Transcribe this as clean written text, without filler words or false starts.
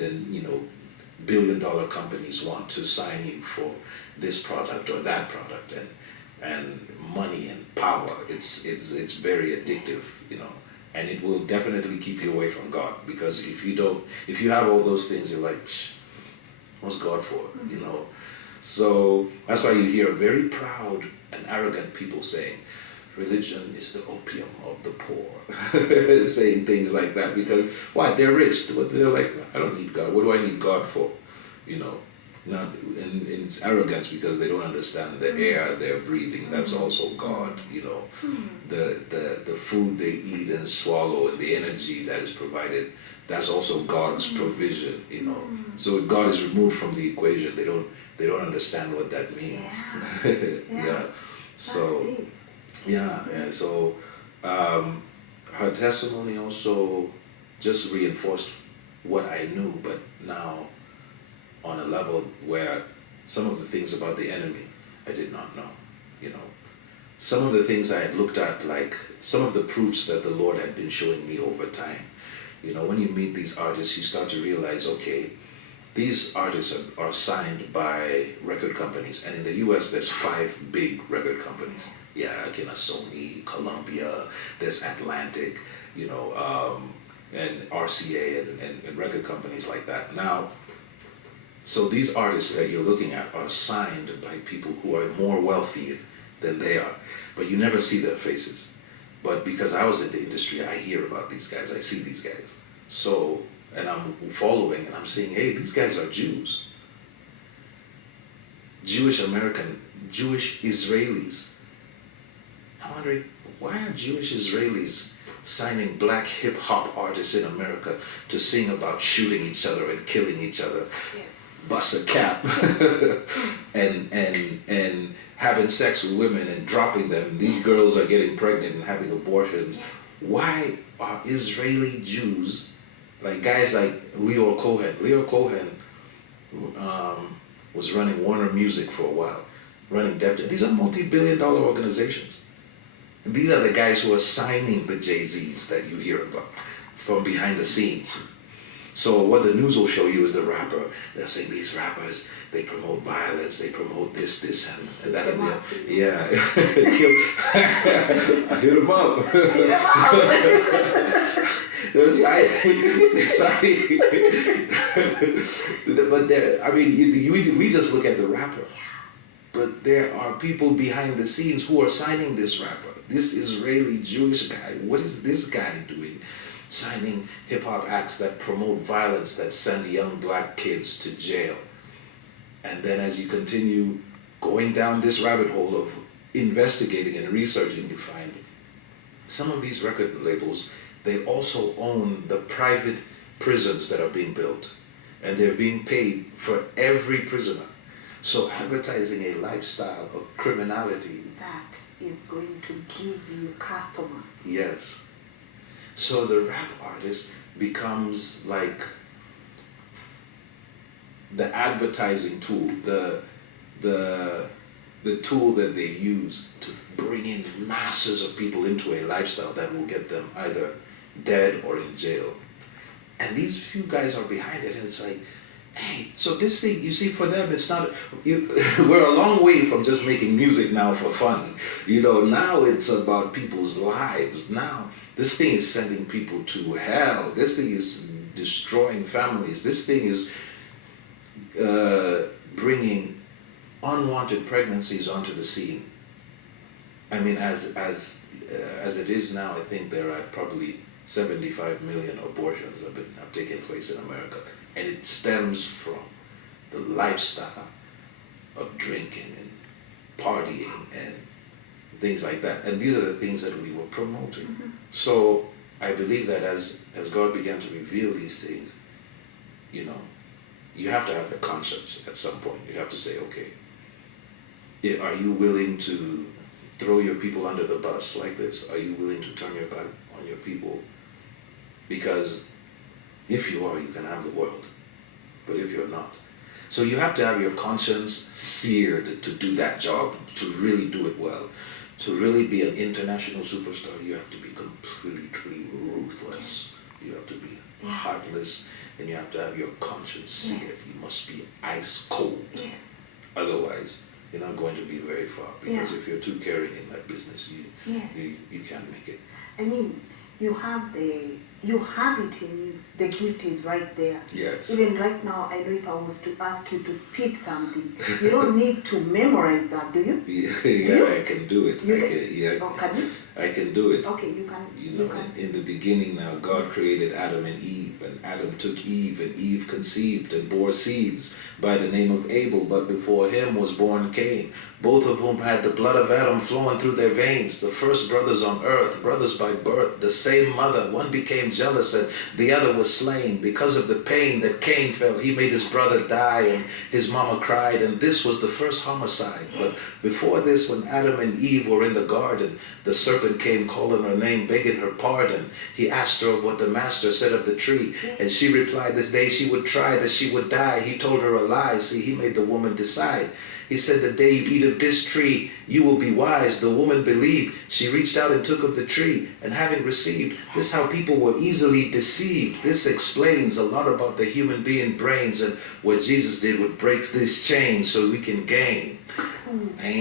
then billion-dollar companies want to sign you for this product or that product, and money and power. It's very addictive, and it will definitely keep you away from God, because if you have all those things, you're like, what's God for? So that's why you hear very proud and arrogant people saying, religion is the opium of the poor, saying things like that, because why? They're rich. They're like, I don't need God. What do I need God for? Not, and it's arrogance, because they don't understand the air they're breathing. That's also God. The food they eat and swallow and the energy that is provided, that's also God's provision. So if God is removed from the equation, they don't understand what that means. Yeah. So so her testimony also just reinforced what I knew, but now on a level where some of the things about the enemy I did not know. Some of the things I had looked at, like some of the proofs that the Lord had been showing me over time. When you meet these artists, you start to realize, okay, these artists are signed by record companies, and in the US there's 5 big record companies. Yeah, Sony, Columbia, there's Atlantic, and RCA and record companies like that. Now, so these artists that you're looking at are signed by people who are more wealthy than they are, but you never see their faces. But because I was in the industry, I hear about these guys, I see these guys. So, and I'm following and I'm saying, hey, these guys are Jews. Jewish American, Jewish Israelis. I'm wondering, why are Jewish Israelis signing black hip-hop artists in America to sing about shooting each other and killing each other? Yes. Bust a cap. Yes. and having sex with women and dropping them. These girls are getting pregnant and having abortions. Yes. Why are Israeli Jews, like guys like Leo Cohen? Leo Cohen was running Warner Music for a while, running Def Jam. These are multi-billion-dollar organizations. And these are the guys who are signing the Jay-Z's that you hear about from behind the scenes. So what the news will show you is the rapper. They're saying these rappers, they promote violence, they promote this, and that. Yeah. I hit them up. But we just look at the rapper. But there are people behind the scenes who are signing this rapper. This Israeli Jewish guy, what is this guy doing? Signing hip-hop acts that promote violence, that send young black kids to jail. And then as you continue going down this rabbit hole of investigating and researching, you find some of these record labels, they also own the private prisons that are being built. And they're being paid for every prisoner. So advertising a lifestyle of criminality. That is going to give you customers. Yes. So the rap artist becomes like the advertising tool, the tool that they use to bring in masses of people into a lifestyle that will get them either dead or in jail. And these few guys are behind it, and it's like, hey, so this thing, you see, for them, it's not, we're a long way from just making music now for fun. Now it's about people's lives. Now, this thing is sending people to hell. This thing is destroying families. This thing is bringing unwanted pregnancies onto the scene. I mean, as it is now, I think there are probably 75 million abortions have taken place in America. And it stems from the lifestyle of drinking and partying and things like that. And these are the things that we were promoting. Mm-hmm. So I believe that as God began to reveal these things, you have to have the conscience at some point. You have to say, okay, are you willing to throw your people under the bus like this? Are you willing to turn your back on your people? Because if you are, you can have the world. But if you're not. So you have to have your conscience seared to do that job, to really do it well. To really be an international superstar, you have to be completely ruthless. You have to be heartless, and you have to have your conscience seared. Yes. You must be ice cold. Yes. Otherwise, you're not going to be very far. Because if you're too caring in that business, Yes. you can't make it. I mean, you have it in you. The gift is right there. Yes. Even right now, I know if I was to ask you to spit something, you don't need to memorize that, do you? I can do it. You I can? can, yeah, Oh, can you? I can do it. Okay, you can. You know, in the beginning now, God Yes. created Adam and Eve, and Adam took Eve, and Eve conceived and bore seeds by the name of Abel, but before him was born Cain, both of whom had the blood of Adam flowing through their veins, the first brothers on earth, brothers by birth, the same mother. One became jealous and the other was slain. Because of the pain that Cain felt, he made his brother die, and his mama cried, and this was the first homicide. But before this, when Adam and Eve were in the garden, the serpent came calling her name, begging her pardon. He asked her of what the master said of the tree, and she replied this day she would try, that she would die. He told her a lie. See, he made the woman decide. He said, the day you eat of this tree, you will be wise. The woman believed. She reached out and took of the tree, and having received, this is how people were easily deceived. This explains a lot about the human being brains, and what Jesus did would break these chains so we can gain.